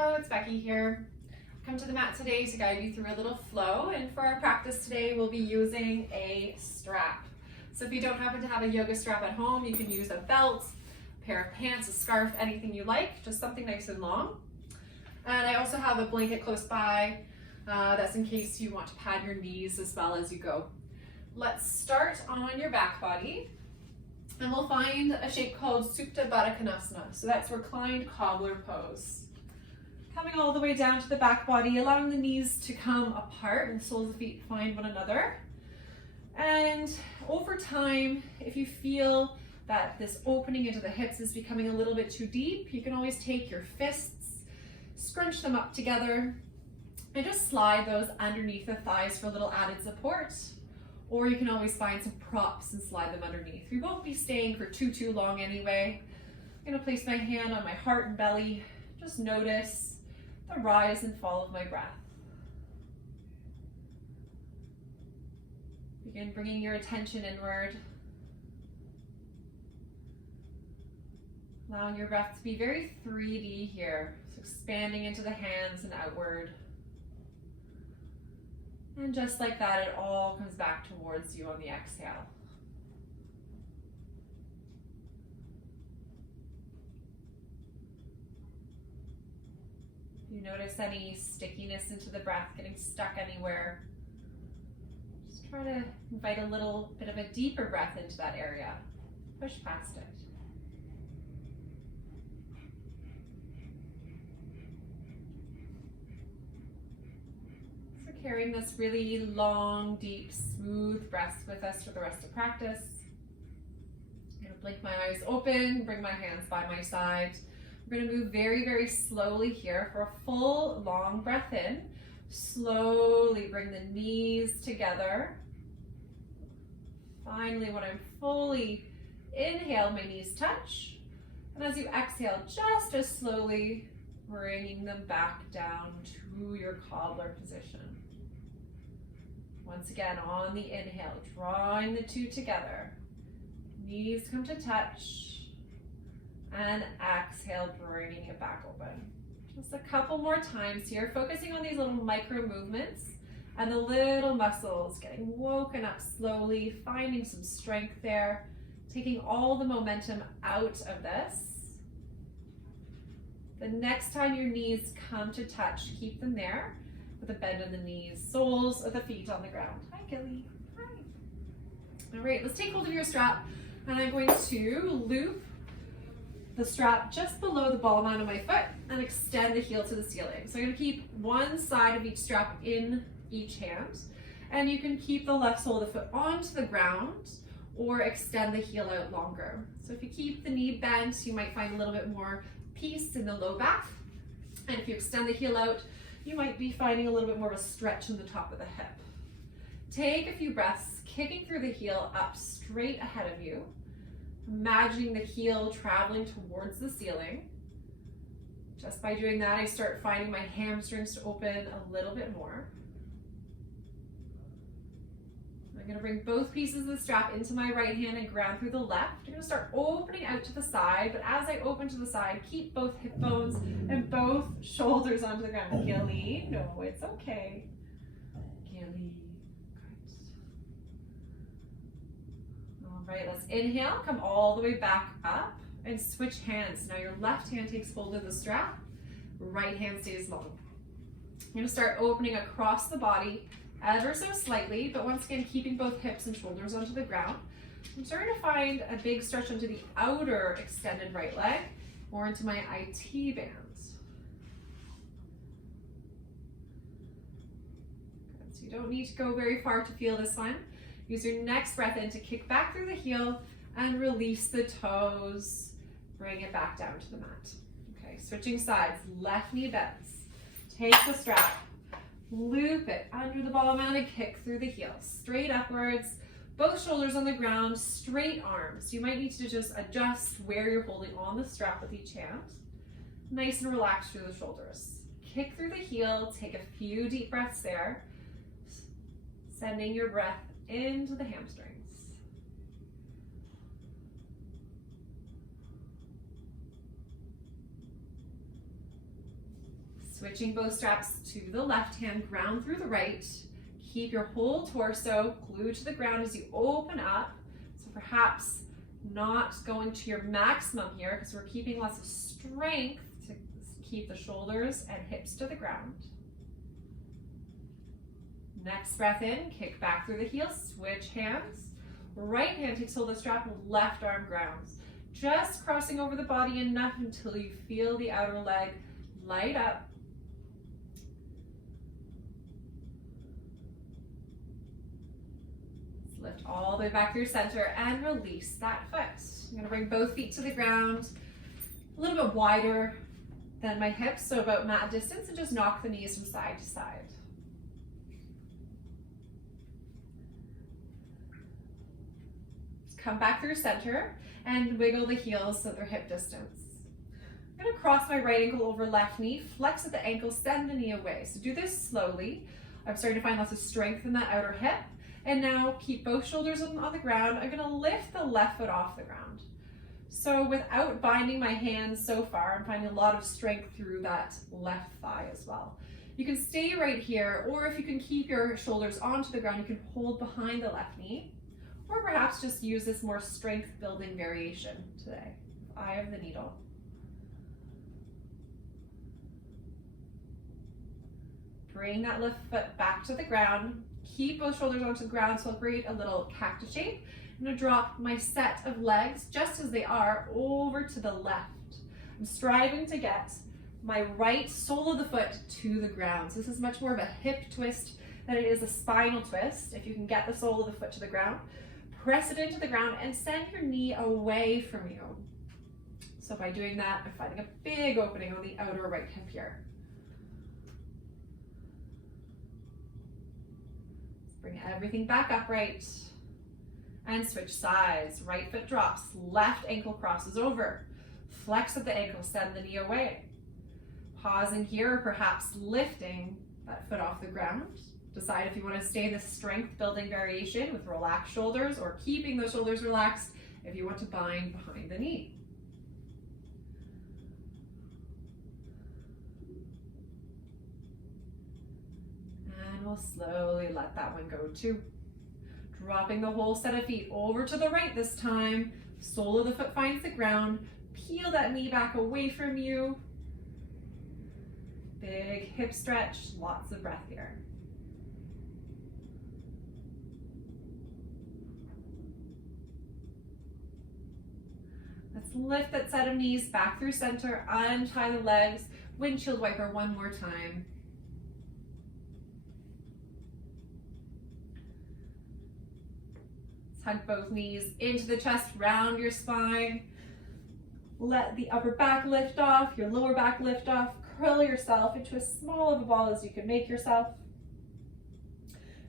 Hello, it's Becky here. Come to the mat today to guide you through a little flow, and for our practice today we'll be using a strap. So if you don't happen to have a yoga strap at home, you can use a belt, a pair of pants, a scarf, anything you like, just something nice and long. And I also have a blanket close by, that's in case you want to pad your knees as well as you go. Let's start on your back body. And we'll find a shape called Supta Baddha Konasana. So that's reclined cobbler pose. Coming all the way down to the back body, allowing the knees to come apart and the soles of the feet find one another. And over time, if you feel that this opening into the hips is becoming a little bit too deep, you can always take your fists, scrunch them up together, and just slide those underneath the thighs for a little added support. Or you can always find some props and slide them underneath. We won't be staying for too long anyway. I'm gonna place my hand on my heart and belly. Just notice the rise and fall of my breath. Begin bringing your attention inward. Allowing your breath to be very 3D here. So expanding into the hands and outward. And just like that, it all comes back towards you on the exhale. If you notice any stickiness into the breath, getting stuck anywhere, just try to invite a little bit of a deeper breath into that area. Push past it. Carrying this really long, deep, smooth breath with us for the rest of practice. I'm going to blink my eyes open, bring my hands by my side. We're going to move very slowly here for a full, long breath in. Slowly bring the knees together. Finally, when I'm fully inhale, my knees touch. And as you exhale, just as slowly bringing them back down to your cobbler position. Once again, on the inhale, drawing the two together. Knees come to touch. And exhale, bringing it back open. Just a couple more times here, focusing on these little micro movements and the little muscles getting woken up slowly, finding some strength there, taking all the momentum out of this. The next time your knees come to touch, keep them there with a bend in the knees, soles of the feet on the ground. Hi, Gilly. Hi. All right, let's take hold of your strap, and I'm going to loop the strap just below the ball mound of my foot and extend the heel to the ceiling. So I'm going to keep one side of each strap in each hand, and you can keep the left sole of the foot onto the ground or extend the heel out longer. So if you keep the knee bent, you might find a little bit more peace in the low back. And if you extend the heel out, you might be finding a little bit more of a stretch in the top of the hip. Take a few breaths, kicking through the heel up straight ahead of you. Imagining the heel traveling towards the ceiling. Just by doing that, I start finding my hamstrings to open a little bit more. I'm going to bring both pieces of the strap into my right hand and ground through the left. I'm going to start opening out to the side, but as I open to the side, keep both hip bones and both shoulders onto the ground. Gilly, no, it's okay. Gilly, good. All right, let's inhale, come all the way back up and switch hands. Now your left hand takes hold of the strap, right hand stays long. I'm going to start opening across the body, ever so slightly, but once again, keeping both hips and shoulders onto the ground. I'm starting to find a big stretch onto the outer extended right leg or into my IT bands. Good. So you don't need to go very far to feel this one. Use your next breath in to kick back through the heel and release the toes. Bring it back down to the mat. Okay, switching sides, left knee bends. Take the strap. Loop it under the ball mound and kick through the heel. Straight upwards, both shoulders on the ground, straight arms. You might need to just adjust where you're holding on the strap with each hand. Nice and relaxed through the shoulders. Kick through the heel, take a few deep breaths there. Sending your breath into the hamstrings. Switching both straps to the left hand, ground through the right. Keep your whole torso glued to the ground as you open up. So perhaps not going to your maximum here because we're keeping lots of strength to keep the shoulders and hips to the ground. Next breath in, kick back through the heels, switch hands. Right hand takes hold of the strap, left arm grounds. Just crossing over the body enough until you feel the outer leg light up. Lift all the way back through center and release that foot. I'm going to bring both feet to the ground, a little bit wider than my hips, so about mat distance, and just knock the knees from side to side. Come back through center and wiggle the heels so they're hip distance. I'm going to cross my right ankle over left knee, flex at the ankle, send the knee away. So do this slowly. I'm starting to find lots of strength in that outer hip. And now keep both shoulders on the ground. I'm going to lift the left foot off the ground. So without binding my hands so far, I'm finding a lot of strength through that left thigh as well. You can stay right here, or if you can keep your shoulders onto the ground, you can hold behind the left knee, or perhaps just use this more strength building variation today. Eye of the needle. Bring that left foot back to the ground. Keep both shoulders onto the ground, so I'll create a little cactus shape. I'm going to drop my set of legs just as they are over to the left. I'm striving to get my right sole of the foot to the ground. So this is much more of a hip twist than it is a spinal twist. If you can get the sole of the foot to the ground, press it into the ground and send your knee away from you. So by doing that, I'm finding a big opening on the outer right hip here. Bring everything back upright and switch sides. Right foot drops, left ankle crosses over. Flex at the ankle, send the knee away. Pausing here, or perhaps lifting that foot off the ground. Decide if you want to stay in this strength building variation with relaxed shoulders, or keeping those shoulders relaxed if you want to bind behind the knee. And we'll slowly let that one go too. Dropping the whole set of feet over to the right this time. Sole of the foot finds the ground. Peel that knee back away from you. Big hip stretch, lots of breath here. Let's lift that set of knees back through center, untie the legs, windshield wiper one more time. Hug both knees into the chest, round your spine. Let the upper back lift off, your lower back lift off. Curl yourself into as small of a ball as you can make yourself.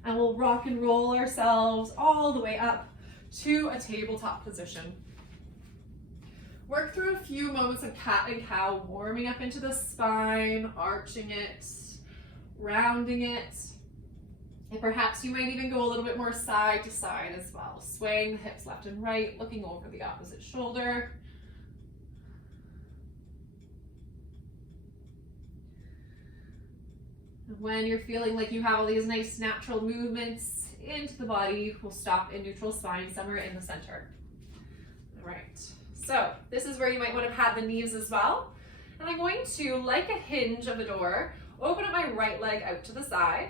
And we'll rock and roll ourselves all the way up to a tabletop position. Work through a few moments of cat and cow, warming up into the spine, arching it, rounding it. And perhaps you might even go a little bit more side to side as well. Swaying the hips left and right, looking over the opposite shoulder. And when you're feeling like you have all these nice natural movements into the body, we'll stop in neutral spine, somewhere in the center. All right, so this is where you might want to pat the knees as well. And I'm going to, like a hinge of a door, open up my right leg out to the side.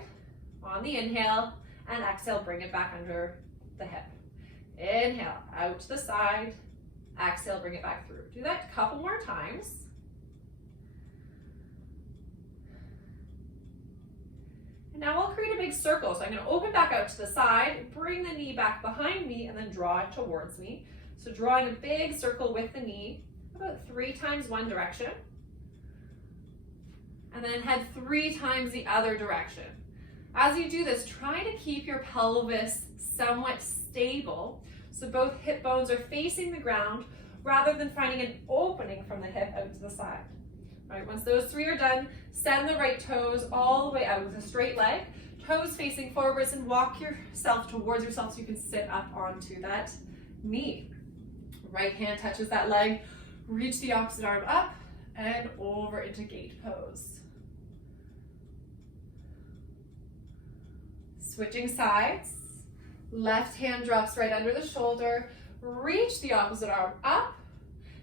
On the inhale, and exhale, bring it back under the hip. Inhale, out to the side. Exhale, bring it back through. Do that a couple more times. And now I'll create a big circle. So I'm going to open back out to the side, bring the knee back behind me, and then draw it towards me. So drawing a big circle with the knee, about 3 times one direction. And then head 3 times the other direction. As you do this, try to keep your pelvis somewhat stable so both hip bones are facing the ground rather than finding an opening from the hip out to the side. All right, once those 3 are done, send the right toes all the way out with a straight leg, toes facing forwards, and walk yourself towards yourself so you can sit up onto that knee. Right hand touches that leg, reach the opposite arm up and over into gate pose. Switching sides. Left hand drops right under the shoulder. Reach the opposite arm up.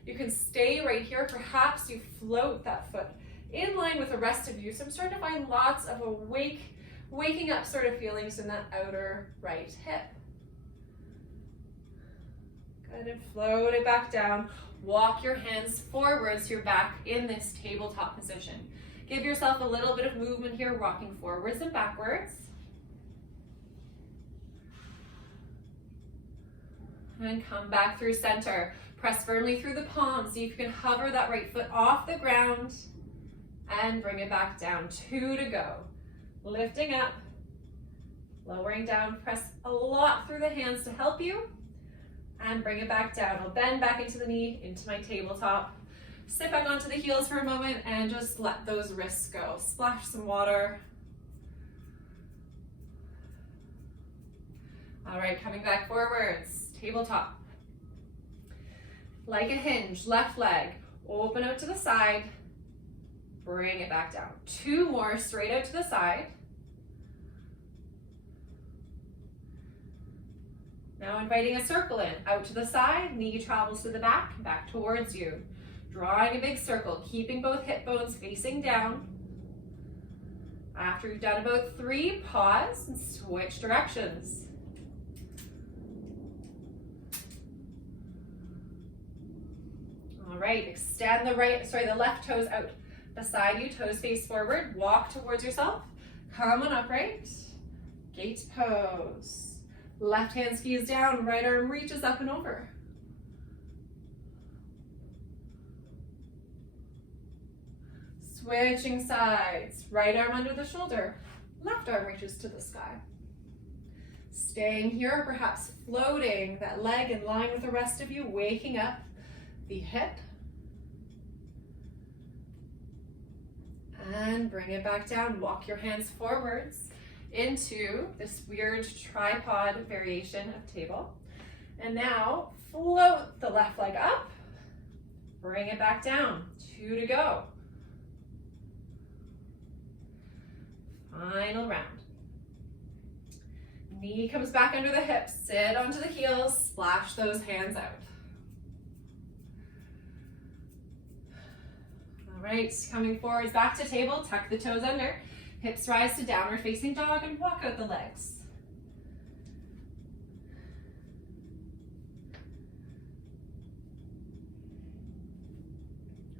You can stay right here. Perhaps you float that foot in line with the rest of you. So I'm starting to find lots of waking up sort of feelings in that outer right hip. Good, and float it back down. Walk your hands forward so you're back in this tabletop position. Give yourself a little bit of movement here, rocking forwards and backwards. And come back through center. Press firmly through the palms. See if you can hover that right foot off the ground and bring it back down. 2 to go. Lifting up, lowering down. Press a lot through the hands to help you and bring it back down. I'll bend back into the knee, into my tabletop. Sit back onto the heels for a moment and just let those wrists go. Splash some water. All right, coming back forwards. Tabletop. Like a hinge, left leg, open out to the side, bring it back down. 2 more, straight out to the side. Now inviting a circle in, out to the side, knee travels to the back, back towards you. Drawing a big circle, keeping both hip bones facing down. After you've done about 3, pause and switch directions. All right, extend the left toes out beside you, toes face forward, walk towards yourself, come on upright, gate pose. Left hand skis down, right arm reaches up and over. Switching sides, right arm under the shoulder, left arm reaches to the sky. Staying here, perhaps floating that leg in line with the rest of you, waking up the hip. And bring it back down. Walk your hands forwards into this weird tripod variation of table. And now float the left leg up. Bring it back down. 2 to go. Final round. Knee comes back under the hips. Sit onto the heels. Splash those hands out. All right, coming forwards, back to table, tuck the toes under, hips rise to downward facing dog and walk out the legs.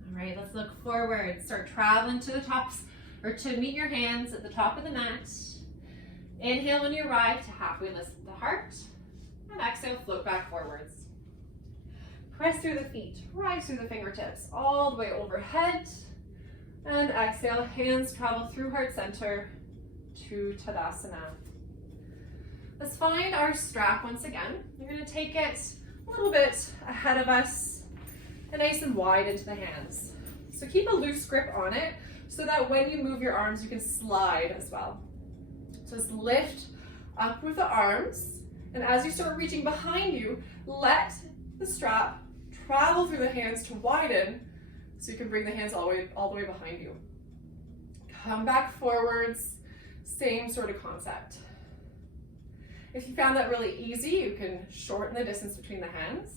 All right, let's look forward, start traveling to the tops, or to meet your hands at the top of the mat. Inhale when you arrive to halfway lift the heart, and exhale, float back forwards. Press through the feet, rise through the fingertips, all the way overhead. And exhale, hands travel through heart center to Tadasana. Let's find our strap once again. You're gonna take it a little bit ahead of us and nice and wide into the hands. So keep a loose grip on it so that when you move your arms, you can slide as well. So just lift up with the arms. And as you start reaching behind you, let the strap travel through the hands to widen so you can bring the hands all the way behind you. Come back forwards, same sort of concept. If you found that really easy, you can shorten the distance between the hands.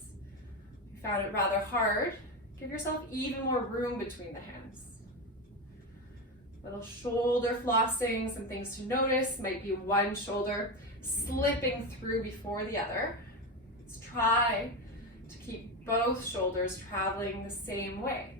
If you found it rather hard, give yourself even more room between the hands. Little shoulder flossing, some things to notice, might be one shoulder slipping through before the other. Let's try to keep both shoulders traveling the same way.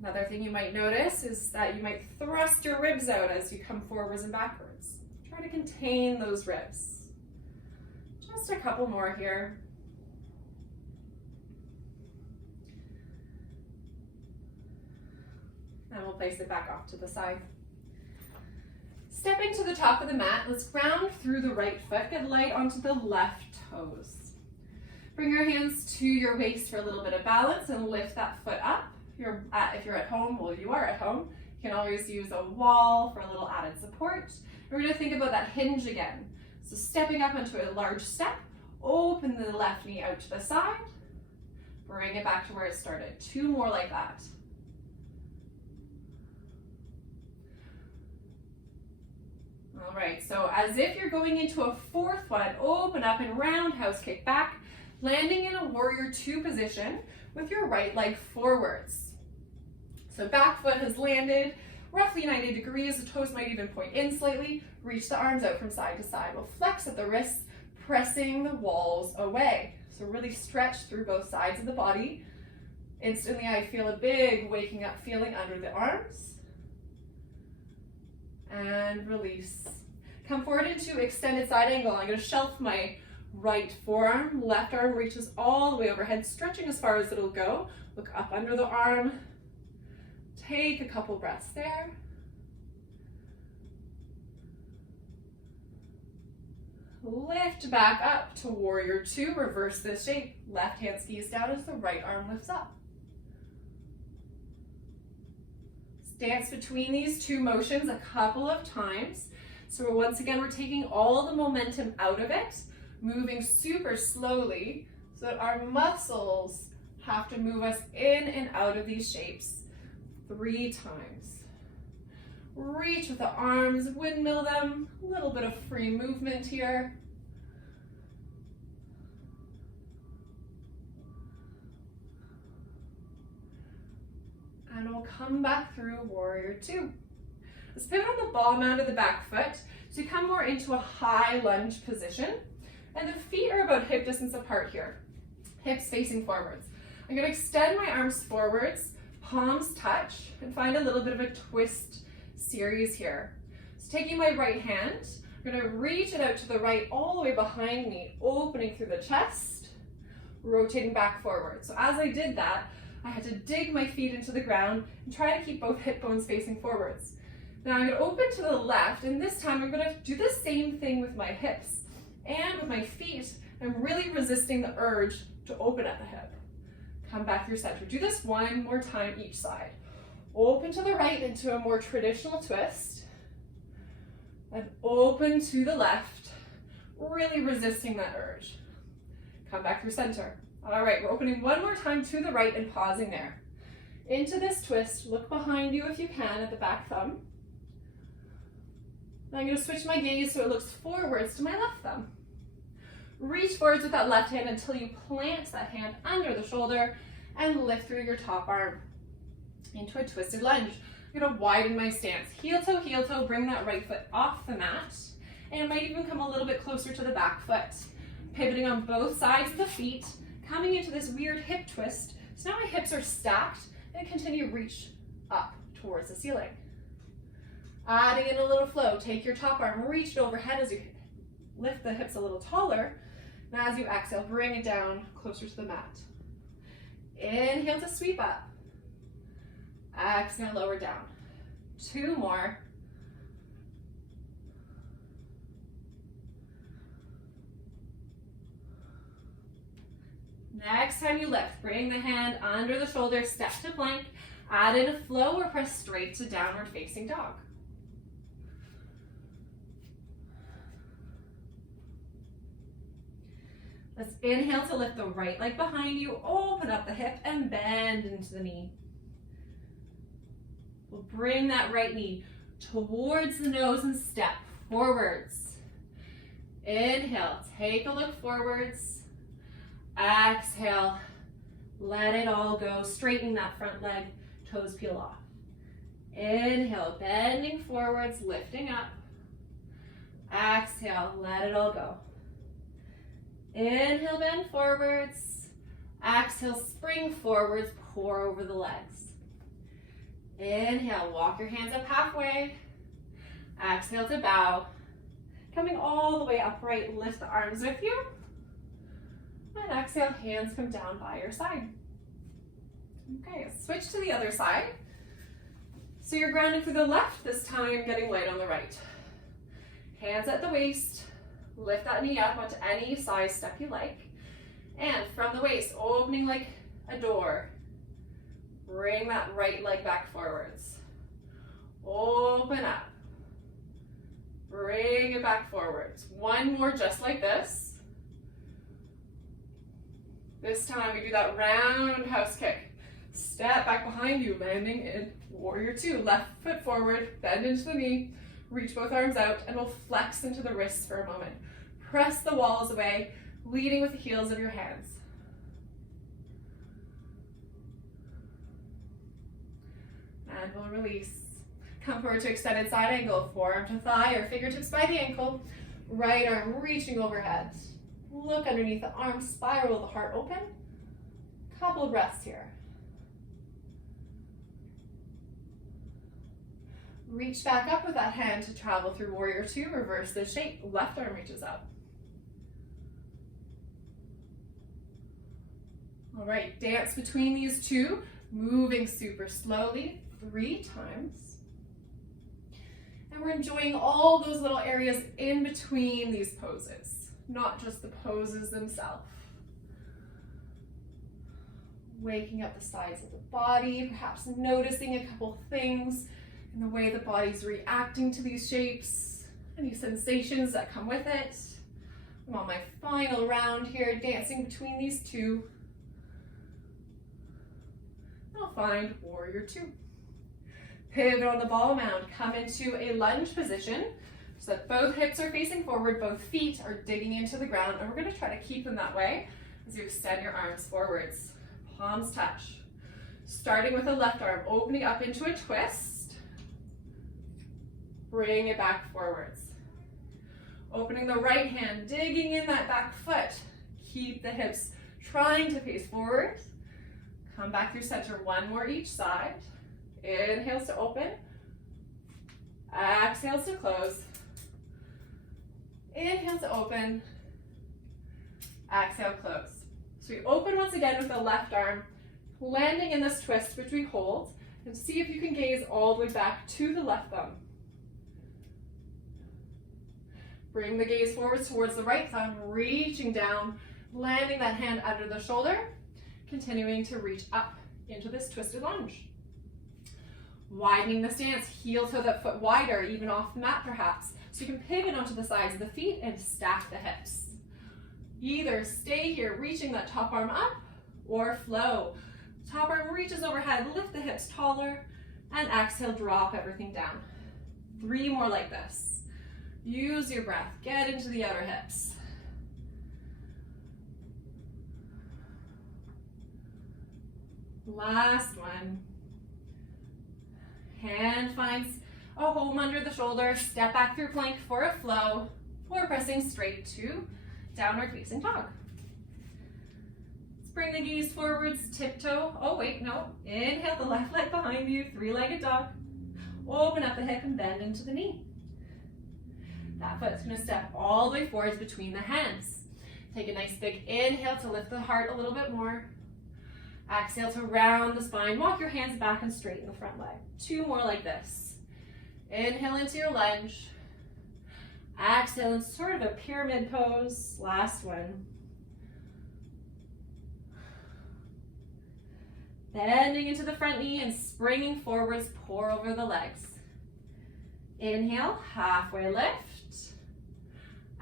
Another thing you might notice is that you might thrust your ribs out as you come forwards and backwards. Try to contain those ribs. Just a couple more here. And we'll place it back off to the side. Stepping to the top of the mat, let's ground through the right foot, get light onto the left toes. Bring your hands to your waist for a little bit of balance and lift that foot up. If you're at home, well, you are at home, you can always use a wall for a little added support. We're gonna think about that hinge again. So stepping up into a large step, open the left knee out to the side, bring it back to where it started. 2 more like that. All right, so as if you're going into a fourth one, open up and roundhouse kick back, landing in a warrior two position with your right leg forwards. So back foot has landed roughly 90 degrees, the toes might even point in slightly. Reach the arms out from side to side. We'll flex at the wrists, pressing the walls away. So really stretch through both sides of the body. Instantly I feel a big waking up feeling under the arms. And release. Come forward into extended side angle. I'm going to shelf my right forearm. Left arm reaches all the way overhead, stretching as far as it'll go. Look up under the arm. Take a couple breaths there. Lift back up to warrior two. Reverse this shape. Left hand skis down as the right arm lifts up. Dance between these two motions a couple of times. So once again, we're taking all the momentum out of it, moving super slowly so that our muscles have to move us in and out of these shapes 3 times. Reach with the arms, windmill them, a little bit of free movement here. And we'll come back through warrior two. Let's pivot on the ball mound of the back foot. So you come more into a high lunge position. And the feet are about hip distance apart here. Hips facing forwards. I'm going to extend my arms forwards, palms touch, and find a little bit of a twist series here. So taking my right hand, I'm going to reach it out to the right all the way behind me, opening through the chest, rotating back forward. So as I did that, I had to dig my feet into the ground and try to keep both hip bones facing forwards. Now I'm going to open to the left, and this time I'm going to do the same thing with my hips. And with my feet, I'm really resisting the urge to open at the hip. Come back through center. Do this one more time each side. Open to the right into a more traditional twist. And open to the left, really resisting that urge. Come back through center. All right, we're opening one more time to the right and pausing there. Into this twist, look behind you if you can at the back thumb. Now I'm going to switch my gaze so it looks forwards to my left thumb. Reach forwards with that left hand until you plant that hand under the shoulder and lift through your top arm into a twisted lunge. I'm going to widen my stance. Heel toe, bring that right foot off the mat. And it might even come a little bit closer to the back foot. Pivoting on both sides of the feet, coming into this weird hip twist. So now my hips are stacked and continue to reach up towards the ceiling. Adding in a little flow, take your top arm, reach it overhead as you lift the hips a little taller. Now as you exhale, bring it down closer to the mat. Inhale to sweep up. Exhale, lower down. 2 more. Next time you lift, bring the hand under the shoulder, step to plank, add in a flow or press straight to downward facing dog. Let's inhale to lift the right leg behind you, open up the hip and bend into the knee. We'll bring that right knee towards the nose and step forwards. Inhale, take a look forwards. Exhale, let it all go. Straighten that front leg, toes peel off. Inhale, bending forwards, lifting up. Exhale, let it all go. Inhale, bend forwards. Exhale, spring forwards, pour over the legs. Inhale, walk your hands up halfway. Exhale to bow. Coming all the way upright, lift the arms with you. And exhale, hands come down by your side. Okay, switch to the other side. So you're grounding through the left, this time getting light on the right. Hands at the waist. Lift that knee up onto any side step you like. And from the waist, opening like a door. Bring that right leg back forwards. Open up. Bring it back forwards. One more just like this. This time we do that roundhouse kick. Step back behind you, landing in warrior two. Left foot forward, bend into the knee. Reach both arms out and we'll flex into the wrists for a moment. Press the walls away, leading with the heels of your hands. And we'll release. Come forward to extended side angle, forearm to thigh or fingertips by the ankle. Right arm reaching overhead. Look underneath the arm, spiral the heart open. Couple of breaths here. Reach back up with that hand to travel through warrior two, reverse the shape. Left arm reaches up. All right, dance between these two, moving super slowly, 3 times. And we're enjoying all those little areas in between these poses, not just the poses themselves. Waking up the sides of the body, perhaps noticing a couple things in the way the body's reacting to these shapes, any sensations that come with it. I'm on my final round here, dancing between these two. I'll find warrior two. Pivot on the ball mound, come into a lunge position so that both hips are facing forward, both feet are digging into the ground, and we're going to try to keep them that way as you extend your arms forwards. Palms touch. Starting with the left arm, opening up into a twist. Bring it back forwards. Opening the right hand, digging in that back foot. Keep the hips trying to face forward. Come back through center, one more each side. Inhales to open. Exhales to close. Inhale to open. Exhale, close. So we open once again with the left arm, landing in this twist, which we hold, and see if you can gaze all the way back to the left thumb. Bring the gaze forward towards the right thumb, reaching down, landing that hand under the shoulder, continuing to reach up into this twisted lunge. Widening the stance, heel toe that foot wider, even off the mat perhaps, so you can pivot onto the sides of the feet and stack the hips. Either stay here, reaching that top arm up, or flow. Top arm reaches overhead, lift the hips taller, and exhale, drop everything down. 3 more like this. Use your breath, get into the outer hips. Last one. Hand finds a home under the shoulder, step back through plank for a flow, or pressing straight to downward facing dog. Let's bring the gaze forwards, tiptoe. Oh wait, no. Inhale the left leg behind you, 3-legged dog. Open up the hip and bend into the knee. That foot's gonna step all the way forwards between the hands. Take a nice big inhale to lift the heart a little bit more. Exhale to round the spine. Walk your hands back and straighten the front leg. 2 more like this. Inhale into your lunge. Exhale in sort of a pyramid pose. Last one. Bending into the front knee and springing forwards, pour over the legs. Inhale, halfway lift.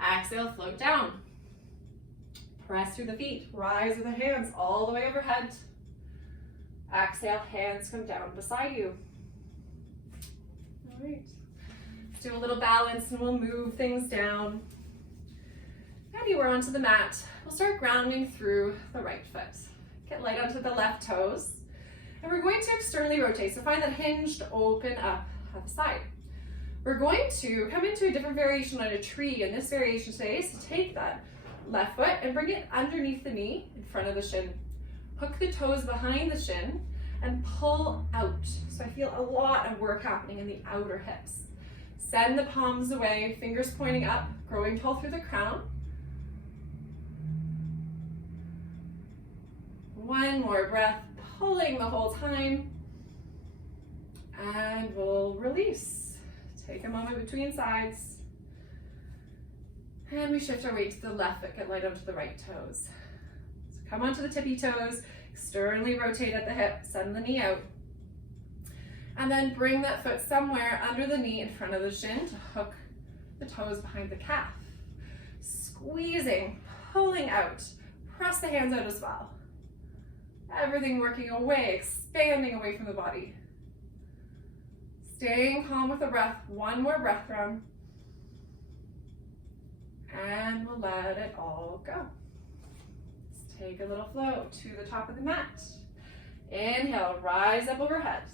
Exhale, float down. Press through the feet, rise with the hands all the way overhead. Exhale, hands come down beside you. All right. Let's do a little balance and we'll move things down. Anywhere onto the mat, we'll start grounding through the right foot. Get light onto the left toes. And we're going to externally rotate, so find that hinged open up at the side. We're going to come into a different variation on a tree, and this variation today is to take that left foot and bring it underneath the knee in front of the shin. Hook the toes behind the shin and pull out. So I feel a lot of work happening in the outer hips. Send the palms away, fingers pointing up, growing tall through the crown. One more breath, pulling the whole time. And we'll release. Take a moment between sides. And we shift our weight to the left foot, get light onto the right toes. So come onto the tippy toes, externally rotate at the hip, send the knee out. And then bring that foot somewhere under the knee in front of the shin to hook the toes behind the calf. Squeezing, pulling out, press the hands out as well. Everything working away, expanding away from the body. Staying calm with the breath. One more breath round. And we'll let it all go. Let's take a little flow to the top of the mat. Inhale, rise up overhead.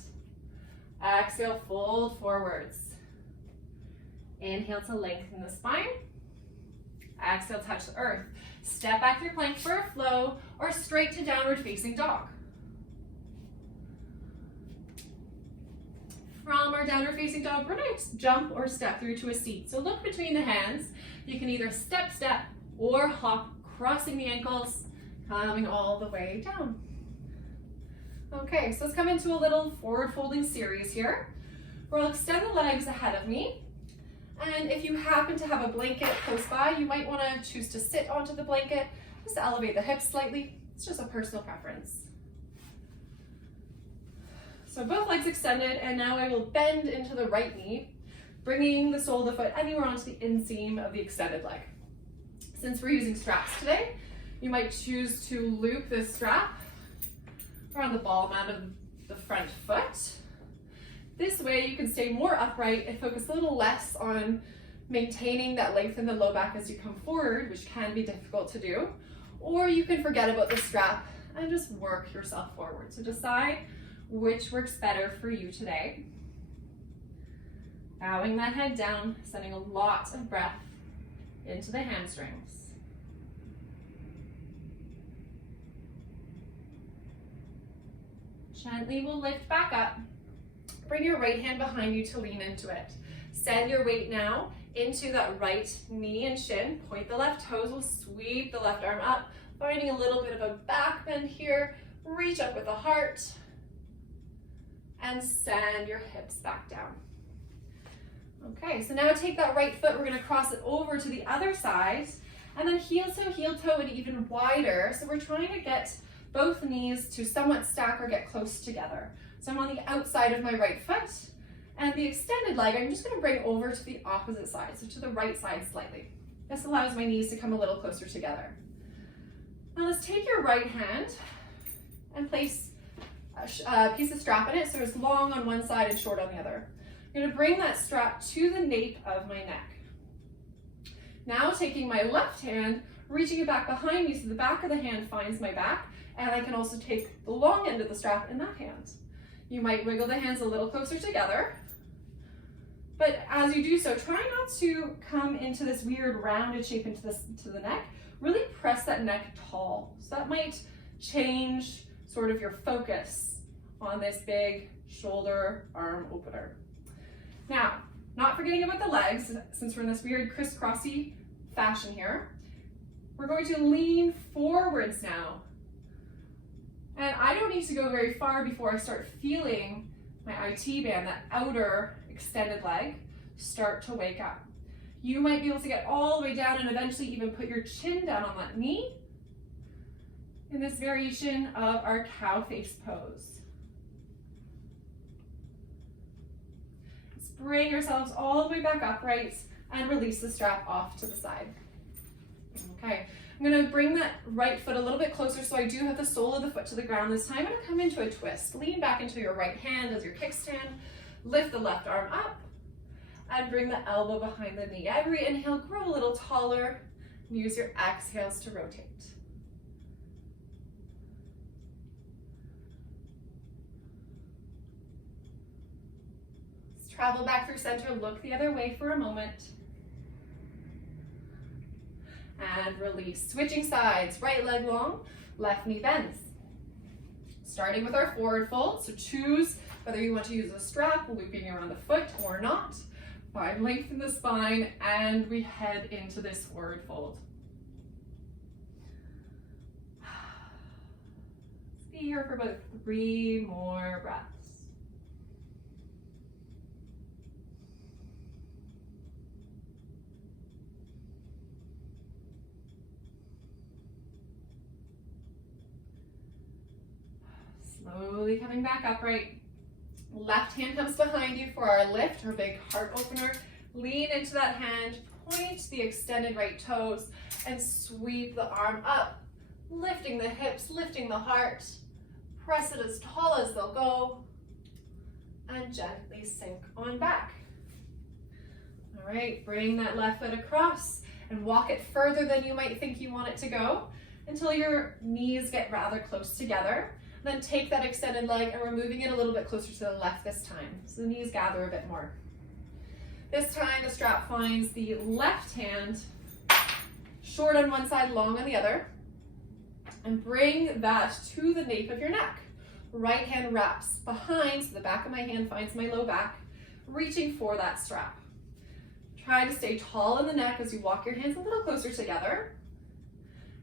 Exhale, fold forwards. Inhale to lengthen the spine. Exhale, touch the earth. Step back through plank for a flow or straight to downward facing dog. From our downward facing dog, we're going to jump or step through to a seat. So look between the hands. You can either step or hop, crossing the ankles, coming all the way down. Okay, so let's come into a little forward folding series here, where I'll extend the legs ahead of me. And if you happen to have a blanket close by, you might want to choose to sit onto the blanket, just to elevate the hips slightly. It's just a personal preference. So both legs extended, and now I will bend into the right knee, bringing the sole of the foot anywhere onto the inseam of the extended leg. Since we're using straps today, you might choose to loop this strap around the ball mat of the front foot. This way you can stay more upright and focus a little less on maintaining that length in the low back as you come forward, which can be difficult to do. Or you can forget about the strap and just work yourself forward. So decide which works better for you today. Bowing that head down, sending a lot of breath into the hamstrings. Gently we'll lift back up. Bring your right hand behind you to lean into it. Send your weight now into that right knee and shin. Point the left toes, we'll sweep the left arm up, finding a little bit of a back bend here. Reach up with the heart and send your hips back down. Okay, so now take that right foot, we're gonna cross it over to the other side, and then heel toe and even wider. So we're trying to get both knees to somewhat stack or get close together. So I'm on the outside of my right foot, and the extended leg, I'm just gonna bring over to the opposite side, so to the right side slightly. This allows my knees to come a little closer together. Now let's take your right hand and place a piece of strap in it, so it's long on one side and short on the other. I'm gonna bring that strap to the nape of my neck. Now taking my left hand, reaching it back behind me so the back of the hand finds my back, and I can also take the long end of the strap in that hand. You might wiggle the hands a little closer together, but as you do so, try not to come into this weird rounded shape into the neck. Really press that neck tall. So that might change sort of your focus on this big shoulder arm opener. Now, not forgetting about the legs, since we're in this weird crisscrossy fashion here, we're going to lean forwards now. And I don't need to go very far before I start feeling my IT band, that outer extended leg, start to wake up. You might be able to get all the way down and eventually even put your chin down on that knee in this variation of our cow face pose. Let's bring yourselves all the way back upright and release the strap off to the side. Okay, I'm gonna bring that right foot a little bit closer so I do have the sole of the foot to the ground this time. I'm gonna come into a twist. Lean back into your right hand as your kickstand. Lift the left arm up and bring the elbow behind the knee. Every inhale, grow a little taller. And use your exhales to rotate. Let's travel back through center, look the other way for a moment. And release. Switching sides, right leg long, left knee bends. Starting with our forward fold, so choose whether you want to use a strap, looping around the foot or not. Find length in the spine, and we head into this forward fold. Be here for about 3 more breaths. Slowly coming back upright. Left hand comes behind you for our lift, our big heart opener. Lean into that hand, point the extended right toes, and sweep the arm up, lifting the hips, lifting the heart. Press it as tall as they'll go, and gently sink on back. All right, bring that left foot across and walk it further than you might think you want it to go until your knees get rather close together. Then take that extended leg and we're moving it a little bit closer to the left this time. So the knees gather a bit more. This time the strap finds the left hand short on one side, long on the other. And bring that to the nape of your neck. Right hand wraps behind, so the back of my hand finds my low back, reaching for that strap. Try to stay tall in the neck as you walk your hands a little closer together.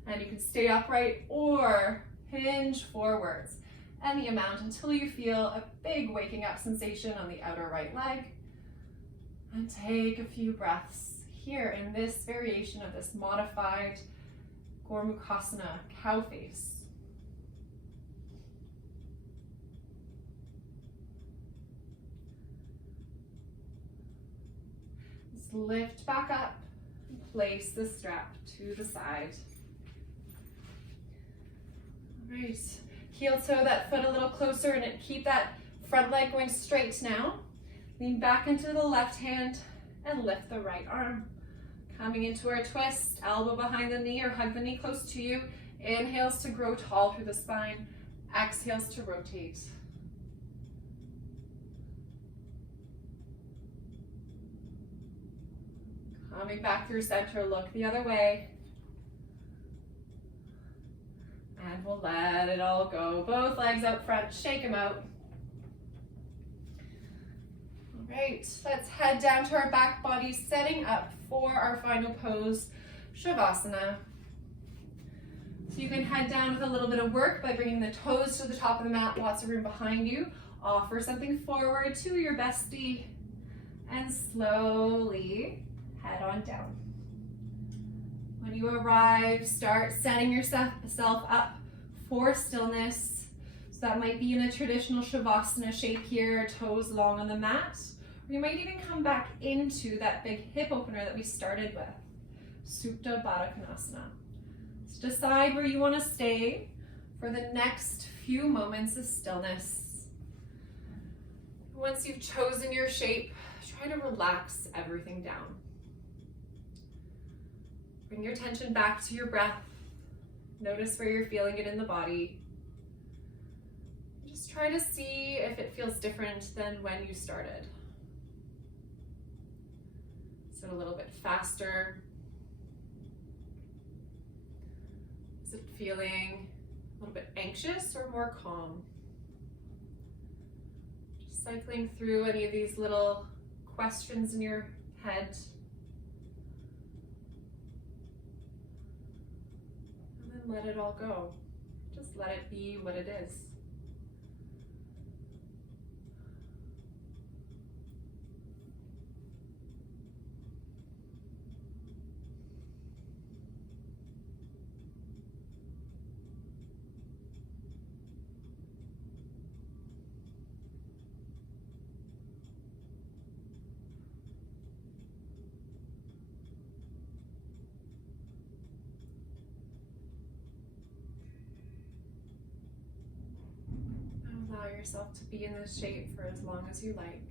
And you can stay upright or hinge forwards any amount until you feel a big waking up sensation on the outer right leg. And take a few breaths here in this variation of this modified Gormukhasana, cow face. Just lift back up and place the strap to the side. All right, heel toe that foot a little closer and keep that front leg going straight now. Lean back into the left hand and lift the right arm. Coming into our twist, elbow behind the knee or hug the knee close to you. Inhales to grow tall through the spine. Exhales to rotate. Coming back through center, look the other way. And we'll let it all go. Both legs out front, shake them out. All right, let's head down to our back body, setting up for our final pose, Shavasana. So you can head down with a little bit of work by bringing the toes to the top of the mat, lots of room behind you. Offer something forward to your bestie and slowly head on down. When you arrive, start setting yourself up for stillness. So that might be in a traditional Shavasana shape here, toes long on the mat. Or you might even come back into that big hip opener that we started with, Supta Baddha Konasana. So decide where you want to stay for the next few moments of stillness. Once you've chosen your shape, try to relax everything down. Bring your attention back to your breath. Notice where you're feeling it in the body. Just try to see if it feels different than when you started. Is it a little bit faster? Is it feeling a little bit anxious or more calm? Just cycling through any of these little questions in your head. Let it all go. Just let it be what it is. Allow yourself to be in this shape for as long as you like.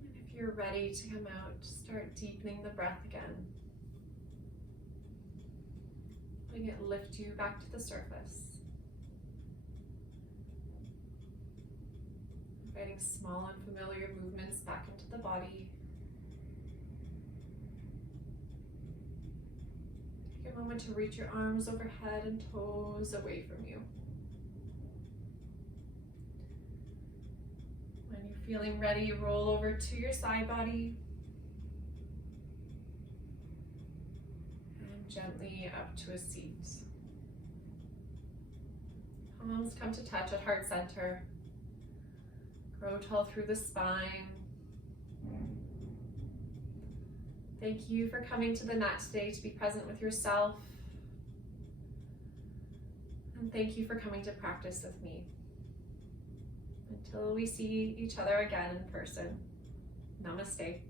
And if you're ready to come out, start deepening the breath again. Letting it lift you back to the surface. Inviting small and familiar movements back into the body. Take a moment to reach your arms overhead and toes away from you. When you're feeling ready, roll over to your side body and gently up to a seat. Palms come to touch at heart center. Grow tall through the spine. Thank you for coming to the mat today to be present with yourself. And thank you for coming to practice with me. Until we see each other again in person. Namaste.